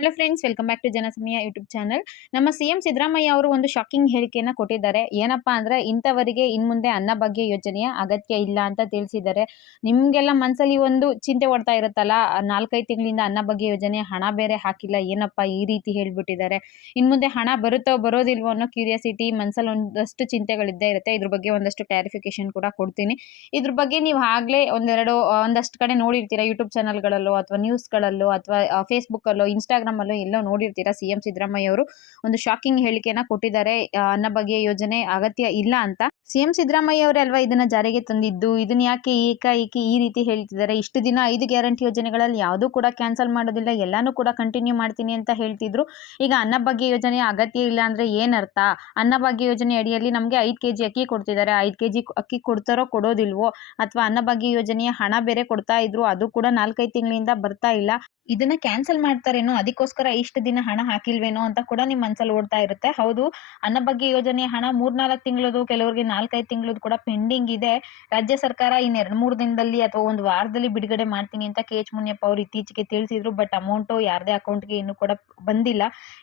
Hello friends, welcome back to Janasamaya YouTube channel. ನಮ್ಮ CM Siddaramaiah ಅವರು ಒಂದು ಶಾಕಿಂಗ್ ಹೇಳಿಕೆಯನ್ನು ಕೊಟ್ಟಿದ್ದಾರೆ. ಏನಪ್ಪಾ ಅಂದ್ರೆ, ಇಂಥವರಿಗೆ ಇನ್ಮುಂದೆ ಅನ್ನಭಾಗ್ಯ ಯೋಜನೆಯ ಅಗತ್ಯ ಇಲ್ಲ ಅಂತ ತಿಳಿಸಿದ್ದಾರೆ. ನಿಮ್ಗೆಲ್ಲ ಮನಸ್ಸಲ್ಲಿ ಒಂದು ಚಿಂತೆ ಓಡ್ತಾ ಇರುತ್ತಲ್ಲ, 4-5 ತಿಂಗಳಿಂದ ಅನ್ನಭಾಗ್ಯ ಯೋಜನೆ ಹಣ ಬೇರೆ ಹಾಕಿಲ್ಲ, ಏನಪ್ಪಾ ಈ ರೀತಿ ಹೇಳ್ಬಿಟ್ಟಿದ್ದಾರೆ, ಇನ್ಮುಂದೆ ಹಣ ಬರುತ್ತೋ ಬರೋದಿಲ್ವೋ ಅನ್ನೋ ಕ್ಯೂರಿಯಾಸಿಟಿ ಮನಸ್ಸಲ್ಲಿ ಒಂದಷ್ಟು ಚಿಂತೆಗಳಿದ್ದೇ ಇರುತ್ತೆ. ಇದ್ರ ಬಗ್ಗೆ ಒಂದಷ್ಟು ಕ್ಲಾರಿಫಿಕೇಶನ್ ಕೂಡ ಕೊಡ್ತೀನಿ. ಇದ್ರ ಬಗ್ಗೆ ನೀವು ಆಗ್ಲೇ ಒಂದಷ್ಟು ಕಡೆ ನೋಡಿರ್ತೀರಾ, ಯೂಟ್ಯೂಬ್ ಚಾನಲ್ಗಳಲ್ಲೋ ಅಥವಾ ನ್ಯೂಸ್ಗಳಲ್ಲೋ ಅಥವಾ ಫೇಸ್ಬುಕ್ಕಲ್ಲೋ ಇನ್ಸ್ಟಾಗ್ರಾಮಲ್ಲೋ ಎಲ್ಲೋ ನೋಡಿರ್ತೀರಾ. ಸಿಎಂ ಸಿದ್ದರಾಮಯ್ಯ ಅವರು ಒಂದು ಶಾಕಿಂಗ್ ಹೇಳಿಕೆನ ಕೊಟ್ಟಿದ್ದಾರೆ. ಅನ್ನಭಾಗ್ಯ ಯೋಜನೆ ಅಗತ್ಯ ಇಲ್ಲ ಅಂತ. ಸಿಎಂ ಸಿದ್ದರಾಮಯ್ಯ ಅವರೇ ಅಲ್ವಾ ಇದನ್ನ ಜಾರಿಗೆ ತಂದಿದ್ದು. ಇದನ್ನ ಯಾಕೆ ಏಕಾಏಕಿ ಈ ರೀತಿ ಹೇಳ್ತಿದ್ದಾರೆ? ಇಷ್ಟು ದಿನ 5 ಗ್ಯಾರಂಟಿ ಯೋಜನೆಗಳಲ್ಲಿ ಯಾವುದೂ ಕೂಡ ಕ್ಯಾನ್ಸಲ್ ಮಾಡೋದಿಲ್ಲ, ಎಲ್ಲಾನು ಕೂಡ ಕಂಟಿನ್ಯೂ ಮಾಡ್ತೀನಿ ಅಂತ ಹೇಳ್ತಿದ್ರು. ಈಗ ಅನ್ನಭಾಗ್ಯ ಯೋಜನೆ ಅಗತ್ಯ ಇಲ್ಲ ಅಂದ್ರೆ ಏನರ್ಥ? ಅನ್ನಭಾಗ್ಯ ಯೋಜನೆ ಅಡಿಯಲ್ಲಿ ನಮಗೆ 5 ಕೆಜಿ ಅಕ್ಕಿ ಕೊಡ್ತಿದ್ದಾರೆ. 5 ಕೆಜಿ ಅಕ್ಕಿ ಕೊಡ್ತಾರೋ ಕೊಡೋದಿಲ್ವೋ, ಅಥವಾ ಅನ್ನಭಾಗ್ಯ ಯೋಜನೆಯ ಹಣ ಬೇರೆ ಕೊಡ್ತಾ ಇದ್ರು, ಅದು ಕೂಡ 4-5 ತಿಂಗಳಿಂದ ಬರ್ತಾ ಇಲ್ಲ. ಇದನ್ನ ಕ್ಯಾನ್ಸಲ್ ಮಾಡ್ತಾರೇನೋ, ಅದಕ್ಕೋಸ್ಕರ ಇಷ್ಟು ದಿನ ಹಣ ಹಾಕಿಲ್ವೇನೋ ಅಂತ ಕೂಡ ನಿಮ್ ಮನ್ಸಲ್ಲಿ ಓಡ್ತಾ ಇರುತ್ತೆ. ಹೌದು, ಅನ್ನಭಾಗ್ಯ ಯೋಜನೆಯ ಹಣ 3-4 ತಿಂಗಳದು, ಕೆಲವರಿಗೆ 4-5 ತಿಂಗಳದು ಕೂಡ ಪೆಂಡಿಂಗ್ ಇದೆ. ರಾಜ್ಯ ಸರ್ಕಾರ ಇನ್ನು 2-3 ದಿನದಲ್ಲಿ ಅಥವಾ ಒಂದು ವಾರದಲ್ಲಿ ಬಿಡುಗಡೆ ಮಾಡ್ತೀನಿ ಅಂತ ಕೆ.ಎಚ್. ಮುನಿಯಪ್ಪ ಅವರು ಇತ್ತೀಚೆಗೆ ತಿಳಿಸಿದ್ರು. ಬಟ್ ಅಮೌಂಟ್ ಯಾರದೇ ಅಕೌಂಟ್ಗೆ ಇನ್ನೂ ಕೂಡ ಬಂದಿಲ್ಲ.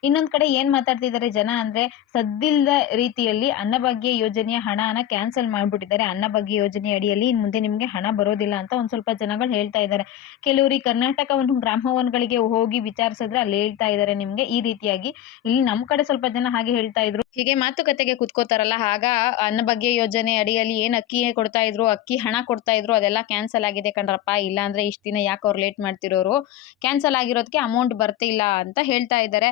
ಇನ್ನೊಂದ್ ಕಡೆ ಏನ್ ಮಾತಾಡ್ತಿದ್ದಾರೆ ಜನ ಅಂದ್ರೆ, ಸದ್ದಿಲ್ಲದ ರೀತಿಯಲ್ಲಿ ಅನ್ನಭಾಗ್ಯ ಯೋಜನೆಯ ಹಣನ ಕ್ಯಾನ್ಸಲ್ ಮಾಡ್ಬಿಟ್ಟಿದ್ದಾರೆ. ಅನ್ನಭಾಗ್ಯ ಯೋಜನೆ ಅಡಿಯಲ್ಲಿ ಇನ್ ಮುಂದೆ ನಿಮ್ಗೆ ಹಣ ಬರೋದಿಲ್ಲ ಅಂತ ಒಂದ್ ಸ್ವಲ್ಪ ಜನಗಳು ಹೇಳ್ತಾ ಇದ್ದಾರೆ. ಕೆಲವರು ಕರ್ನಾಟಕವನ್ನು ಗ್ರಾಮವನ್ಗಳಿಗೆ ಹೋಗಿ ವಿಚಾರಿಸಿದ್ರೆ ಅಲ್ಲಿ ಹೇಳ್ತಾ ಇದ್ದಾರೆ ನಿಮ್ಗೆ ಈ ರೀತಿಯಾಗಿ. ಇಲ್ಲಿ ನಮ್ ಕಡೆ ಸ್ವಲ್ಪ ಜನ ಹಾಗೆ ಹೇಳ್ತಾ ಇದ್ರು. ಹೀಗೆ ಮಾತುಕತೆಗೆ ಕುತ್ಕೋತಾರಲ್ಲ, ಆಗ ಅನ್ನಭಾಗ್ಯ ಯೋಜನೆ ಅಡಿಯಲ್ಲಿ ಏನ್ ಅಕ್ಕಿ ಕೊಡ್ತಾ ಇದ್ರು, ಅಕ್ಕಿ ಹಣ ಕೊಡ್ತಾ ಇದ್ರು, ಅದೆಲ್ಲ ಕ್ಯಾನ್ಸಲ್ ಆಗಿದೆ ಕಣ್ರಪ್ಪ. ಇಲ್ಲ ಅಂದ್ರೆ ಇಷ್ಟ ದಿನ ಯಾಕೆ ಅವ್ರು ಲೇಟ್ ಮಾಡ್ತಿರೋರು, ಕ್ಯಾನ್ಸಲ್ ಆಗಿರೋದಕ್ಕೆ ಅಮೌಂಟ್ ಬರ್ತಿಲ್ಲ ಅಂತ ಹೇಳ್ತಾ ಇದ್ದಾರೆ.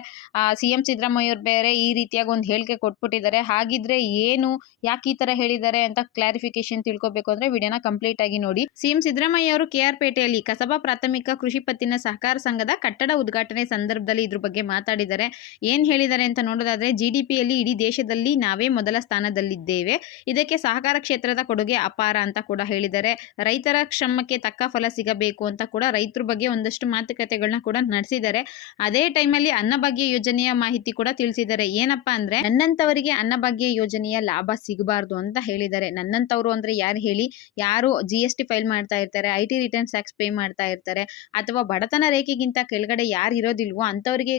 ಸಿಎಂ ಸಿದ್ದರಾಮಯ್ಯ ಅವ್ರು ಬೇರೆ ಈ ರೀತಿಯಾಗಿ ಒಂದು ಹೇಳಿಕೆ ಕೊಟ್ಬಿಟ್ಟಿದ್ದಾರೆ. ಹಾಗಿದ್ರೆ ಏನು, ಯಾಕೆ ಈ ತರ ಹೇಳಿದ್ದಾರೆ ಅಂತ ಕ್ಲಾರಿಫಿಕೇಶನ್ ತಿಳ್ಕೊಬೇಕು ಅಂದ್ರೆ ವಿಡಿಯೋನ ಕಂಪ್ಲೀಟ್ ಆಗಿ ನೋಡಿ. ಸಿಎಂ ಸಿದ್ದರಾಮಯ್ಯ ಅವರು ಕೆಆರ್ ಪೇಟೆಯಲ್ಲಿ ಕಸಬಾ ಪ್ರಾಥಮಿಕ ಕೃಷಿ ಪತ್ತಿನ ಸಹಕಾರ ಸಂಘದ ಕಟ್ಟಡ ಉದ್ಘಾಟನೆ ಸಂದರ್ಭದಲ್ಲಿ ಇದ್ರ ಬಗ್ಗೆ ಮಾತಾಡಿದ್ದಾರೆ. ಏನ್ ಹೇಳಿದ್ದಾರೆ ಅಂತ ನೋಡೋದಾದ್ರೆ, ಜಿಡಿಪಿಯಲ್ಲಿ ಇಡೀ ದೇಶದಲ್ಲಿ ನಾವೇ ಮೊದಲ ಸ್ಥಾನದಲ್ಲಿದ್ದೇವೆ. ಇದಕ್ಕೆ ಸಹಕಾರ ಕ್ಷೇತ್ರದ ಕೊಡುಗೆ ಅಪಾರ ಅಂತ ಕೂಡ ಹೇಳಿದ್ದಾರೆ. ರೈತರ ಶ್ರಮಕ್ಕೆ ತಕ್ಕ ಫಲ ಸಿಗಬೇಕು ಅಂತ ಕೂಡ ರೈತರ ಬಗ್ಗೆ ಒಂದಷ್ಟು ಮಾತುಕತೆಗಳನ್ನ ಕೂಡ ನಡೆಸಿದ್ದಾರೆ. ಅದೇ ಟೈಮಲ್ಲಿ ಅನ್ನಭಾಗ್ಯ ಯೋಜನೆಯ ಮಾಹಿತಿ ಕೂಡ ತಿಳಿಸಿದ್ದಾರೆ. ಏನಪ್ಪಾ ಅಂದ್ರೆ, ನನ್ನಂತವರಿಗೆ ಅನ್ನಭಾಗ್ಯ ಯೋಜನೆಯ ಲಾಭ ಸಿಗಬಾರ್ದು ಅಂತ ಹೇಳಿದ್ದಾರೆ. ನನ್ನಂತವರು ಅಂದ್ರೆ ಯಾರು ಹೇಳಿ? ಯಾರು GST ಫೈಲ್ ಮಾಡ್ತಾ ಇರ್ತಾರೆ, IT ರಿಟರ್ನ್ಸ್ ಟ್ಯಾಕ್ಸ್ ಪೇ ಮಾಡ್ತಾ ಇರ್ತಾರೆ, ಅಥವಾ ಬಡತನ ರೇಖೆಗಿಂತ ಕೆಳಗಡೆ ಯಾರು ಇರೋದಿಲ್ವೋ ಅಂತವರಿಗೆ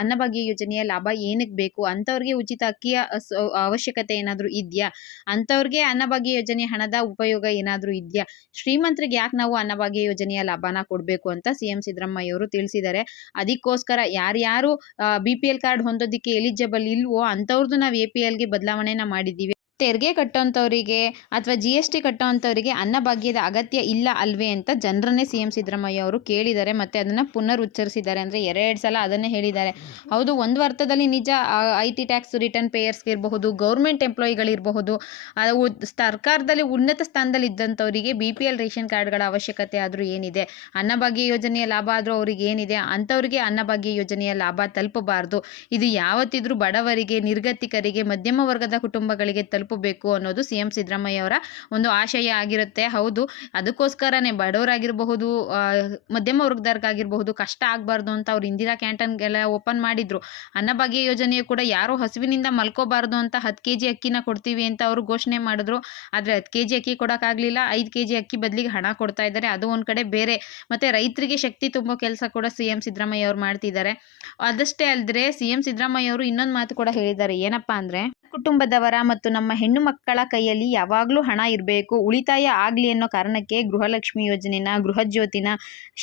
ಅನ್ನಭಾಗ್ಯ ಯೋಜನೆಯ ಲಾಭ ಏನಕ್ಕೆ ಬೇಕು? ಅಂತವ್ರಿಗೆ ಉಚಿತ ಅಕ್ಕಿಯ ಅವಶ್ಯಕತೆ ಏನಾದ್ರೂ ಇದೆಯಾ? ಅಂತವ್ರಿಗೆ ಅನ್ನಭಾಗ್ಯ ಯೋಜನೆ ಹಣದ ಉಪಯೋಗ ಏನಾದ್ರೂ ಇದೆಯಾ? ಶ್ರೀಮಂತರಿಗೆ ಯಾಕೆ ನಾವು ಅನ್ನಭಾಗ್ಯ ಯೋಜನೆಯ ಲಾಭನ ಕೊಡಬೇಕು ಅಂತ ಸಿಎಂ ಸಿದ್ದರಾಮಯ್ಯ ಅವರು ತಿಳಿಸಿದ್ದಾರೆ. ಅದಕ್ಕೋಸ್ಕರ ಯಾರ್ಯಾರು BPL ಕಾರ್ಡ್ ಹೊಂದೋದಿಕ್ಕೆ ಎಲಿಜಿಬಲ್ ಇಲ್ವೋ ಅಂತವ್ರದ್ದು ನಾವು APLಗೆ ಬದಲಾವಣೆನ ಮಾಡಿದ್ದೀವಿ. ತೆರಿಗೆ ಕಟ್ಟೋಂಥವರಿಗೆ ಅಥವಾ GST ಕಟ್ಟೋಂಥವರಿಗೆ ಅನ್ನಭಾಗ್ಯದ ಅಗತ್ಯ ಇಲ್ಲ ಅಲ್ವೇ ಅಂತ ಜನರನ್ನೇ ಸಿಎಂ ಸಿದ್ದರಾಮಯ್ಯ ಅವರು ಕೇಳಿದ್ದಾರೆ. ಮತ್ತೆ ಅದನ್ನ ಪುನರ್ ಉಚ್ಚರಿಸಿದ್ದಾರೆ. ಅಂದ್ರೆ 2 ಸಲ ಅದನ್ನೇ ಹೇಳಿದ್ದಾರೆ. ಹೌದು, ಒಂದು ಅರ್ಥದಲ್ಲಿ ನಿಜ. IT ಟ್ಯಾಕ್ಸ್ ರಿಟರ್ನ್ ಪೇಯರ್ಸ್ ಇರಬಹುದು, ಗೌರ್ಮೆಂಟ್ ಎಂಪ್ಲಾಯಿಗಳಿರಬಹುದು, ಸರ್ಕಾರದಲ್ಲಿ ಉನ್ನತ ಸ್ಥಾನದಲ್ಲಿ ಇದ್ದಂಥವರಿಗೆ BPL ರೇಷನ್ ಕಾರ್ಡ್ಗಳ ಅವಶ್ಯಕತೆ ಆದ್ರೂ ಏನಿದೆ? ಅನ್ನಭಾಗ್ಯ ಯೋಜನೆಯ ಲಾಭ ಆದ್ರೂ ಅವ್ರಿಗೆ ಏನಿದೆ? ಅಂಥವ್ರಿಗೆ ಅನ್ನಭಾಗ್ಯ ಯೋಜನೆಯ ಲಾಭ ತಲುಪಬಾರದು. ಇದು ಯಾವತ್ತಿದ್ರೂ ಬಡವರಿಗೆ, ನಿರ್ಗತಿಕರಿಗೆ, ಮಧ್ಯಮ ವರ್ಗದ ಕುಟುಂಬಗಳಿಗೆ ತಲುಪಬೇಕು ಅನ್ನೋದು ಸಿಎಂ ಸಿದ್ದರಾಮಯ್ಯ ಅವರ ಒಂದು ಆಶಯ ಆಗಿರುತ್ತೆ. ಹೌದು, ಅದಕ್ಕೋಸ್ಕರನೇ ಬಡವರಾಗಿರಬಹುದು, ಮಧ್ಯಮ ವರ್ಗದವ್ರಿಗಾಗಿರಬಹುದು ಕಷ್ಟ ಆಗಬಾರ್ದು ಅಂತ ಅವ್ರು ಇಂದಿರಾ ಕ್ಯಾಂಟೀನ್ಗೆಲ್ಲ ಓಪನ್ ಮಾಡಿದ್ರು. ಅನ್ನಭಾಗ್ಯ ಯೋಜನೆಯು ಕೂಡ ಯಾರು ಹಸುವಿನಿಂದ ಮಲ್ಕೋಬಾರ್ದು ಅಂತ 10 ಕೆಜಿ ಅಕ್ಕಿನ ಕೊಡ್ತೀವಿ ಅಂತ ಅವರು ಘೋಷಣೆ ಮಾಡಿದ್ರು. ಆದ್ರೆ 10 ಕೆಜಿ ಅಕ್ಕಿ ಕೊಡೋಕ್ಕಾಗಲಿಲ್ಲ. 5 ಕೆಜಿ ಅಕ್ಕಿ ಬದಲಿಗೆ ಹಣ ಕೊಡ್ತಾ ಇದ್ದಾರೆ. ಅದು ಒಂದ್ ಕಡೆ ಬೇರೆ. ಮತ್ತೆ ರೈತರಿಗೆ ಶಕ್ತಿ ತುಂಬೋ ಕೆಲಸ ಕೂಡ ಸಿಎಂ ಸಿದ್ದರಾಮಯ್ಯ ಅವರು ಮಾಡ್ತಿದ್ದಾರೆ. ಅದಷ್ಟೇ ಅಲ್ಲದೆ ಸಿಎಂ ಸಿದ್ದರಾಮಯ್ಯ ಅವರು ಇನ್ನೊಂದು ಮಾತು ಕೂಡ ಹೇಳಿದ್ದಾರೆ. ಏನಪ್ಪಾ ಅಂದ್ರೆ, ಕುಟುಂಬದವರ ಮತ್ತು ನಮ್ಮ ಹೆಣ್ಣು ಮಕ್ಕಳ ಕೈಯಲ್ಲಿ ಯಾವಾಗಲೂ ಹಣ ಇರಬೇಕು, ಉಳಿತಾಯ ಆಗಲಿ ಅನ್ನೋ ಕಾರಣಕ್ಕೆ ಗೃಹಲಕ್ಷ್ಮಿ ಯೋಜನೆನ, ಗೃಹಜ್ಯೋತಿನ,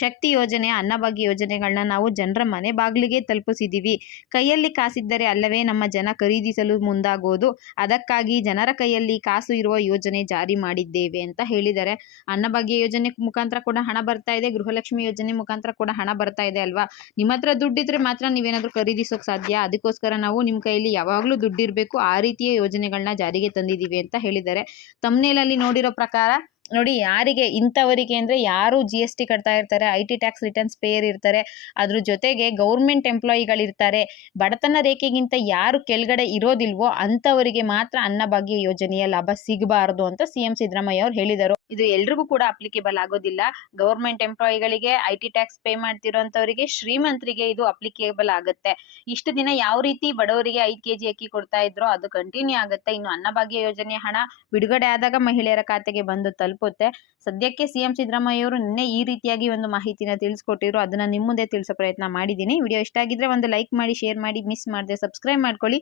ಶಕ್ತಿ ಯೋಜನೆ, ಅನ್ನಭಾಗ್ಯ ಯೋಜನೆಗಳನ್ನ ನಾವು ಜನರ ಮನೆ ಬಾಗಿಲಿಗೆ ತಲುಪಿಸಿದ್ದೀವಿ. ಕೈಯಲ್ಲಿ ಕಾಸಿದ್ದರೆ ಅಲ್ಲವೇ ನಮ್ಮ ಜನ ಖರೀದಿಸಲು ಮುಂದಾಗೋದು. ಅದಕ್ಕಾಗಿ ಜನರ ಕೈಯಲ್ಲಿ ಕಾಸು ಇರುವ ಯೋಜನೆ ಜಾರಿ ಮಾಡಿದ್ದೇವೆ ಅಂತ ಹೇಳಿದ್ದಾರೆ. ಅನ್ನಭಾಗ್ಯ ಯೋಜನೆ ಮುಖಾಂತರ ಕೂಡ ಹಣ ಬರ್ತಾ ಇದೆ, ಗೃಹಲಕ್ಷ್ಮಿ ಯೋಜನೆ ಮುಖಾಂತರ ಕೂಡ ಹಣ ಬರ್ತಾ ಇದೆ ಅಲ್ವಾ? ನಿಮ್ಮ ಹತ್ರ ದುಡ್ಡಿದ್ರೆ ಮಾತ್ರ ನೀವೇನಾದ್ರೂ ಖರೀದಿಸೋಕೆ ಸಾಧ್ಯ. ಅದಕ್ಕೋಸ್ಕರ ನಾವು ನಿಮ್ಮ ಕೈಯಲ್ಲಿ ಯಾವಾಗಲೂ ದುಡ್ಡಿರಬೇಕು, ಆ ರೀತಿಯ ಯೋಜನೆಗಳನ್ನ ಜಾರಿಗೆ ತಂದಿದ್ದೀವಿ ಅಂತ ಹೇಳಿದ್ದಾರೆ. ತಮ್ನೇಲಲ್ಲಿ ನೋಡಿರೋ ಪ್ರಕಾರ ನೋಡಿ, ಯಾರಿಗೆ ಇಂಥವರಿಗೆ ಅಂದ್ರೆ, ಯಾರು GST ಕಟ್ತಾ ಇರ್ತಾರೆ, IT ಟ್ಯಾಕ್ಸ್ ರಿಟರ್ನ್ಸ್ ಪೇಯರ್ ಇರ್ತಾರೆ, ಅದ್ರ ಜೊತೆಗೆ ಗೌರ್ಮೆಂಟ್ ಎಂಪ್ಲಾಯಿಗಳಿರ್ತಾರೆ, ಬಡತನ ರೇಖೆಗಿಂತ ಯಾರು ಕೆಳಗಡೆ ಇರೋದಿಲ್ವೋ ಅಂತವರಿಗೆ ಮಾತ್ರ ಅನ್ನಭಾಗ್ಯ ಯೋಜನೆಯ ಲಾಭ ಸಿಗಬಾರದು ಅಂತ ಸಿಎಂ ಸಿದ್ದರಾಮಯ್ಯ ಅವರು ಹೇಳಿದರು. ಇದು ಎಲ್ರಿಗೂ ಕೂಡ ಅಪ್ಲಿಕೇಬಲ್ ಆಗೋದಿಲ್ಲ. ಗೌರ್ಮೆಂಟ್ ಎಂಪ್ಲಾಯಿಗಳಿಗೆ, IT ಟ್ಯಾಕ್ಸ್ ಪೇ ಮಾಡ್ತಿರೋಂಥವರಿಗೆ, ಶ್ರೀಮಂತರಿಗೆ ಇದು ಅಪ್ಲಿಕೇಬಲ್ ಆಗುತ್ತೆ. ಇಷ್ಟು ದಿನ ಯಾವ ರೀತಿ ಬಡವರಿಗೆ 5 ಕೆಜಿ ಅಕ್ಕಿ ಕೊಡ್ತಾ ಇದ್ರೋ ಅದು ಕಂಟಿನ್ಯೂ ಆಗುತ್ತೆ. ಇನ್ನು ಅನ್ನಭಾಗ್ಯ ಯೋಜನೆ ಹಣ ಬಿಡುಗಡೆ ಆದಾಗ ಮಹಿಳೆಯರ ಖಾತೆಗೆ ಬಂದು ತಲುಪುತ್ತೆ. ತಲುಪುತ್ತೆ. ಸದ್ಯಕ್ಕೆ ಸಿಎಂ ಸಿದ್ದರಾಮಯ್ಯ ಅವರು ನಿನ್ನೆ ಈ ರೀತಿಯಾಗಿ ಒಂದು ಮಾಹಿತಿನ ತಿಳಿಸ್ಕೊಟ್ಟಿದ್ರು. ಅದನ್ನ ನಿಮ್ಮ ಮುಂದೆ ತಿಳಿಸೋ ಪ್ರಯತ್ನ ಮಾಡಿದ್ದೀನಿ. ವಿಡಿಯೋ ಇಷ್ಟ ಆಗಿದ್ರೆ ಒಂದು ಲೈಕ್ ಮಾಡಿ, ಶೇರ್ ಮಾಡಿ, ಮಿಸ್ ಮಾಡದೆ ಸಬ್ಸ್ಕ್ರೈಬ್ ಮಾಡ್ಕೊಳ್ಳಿ.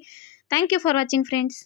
Thank you for watching friends.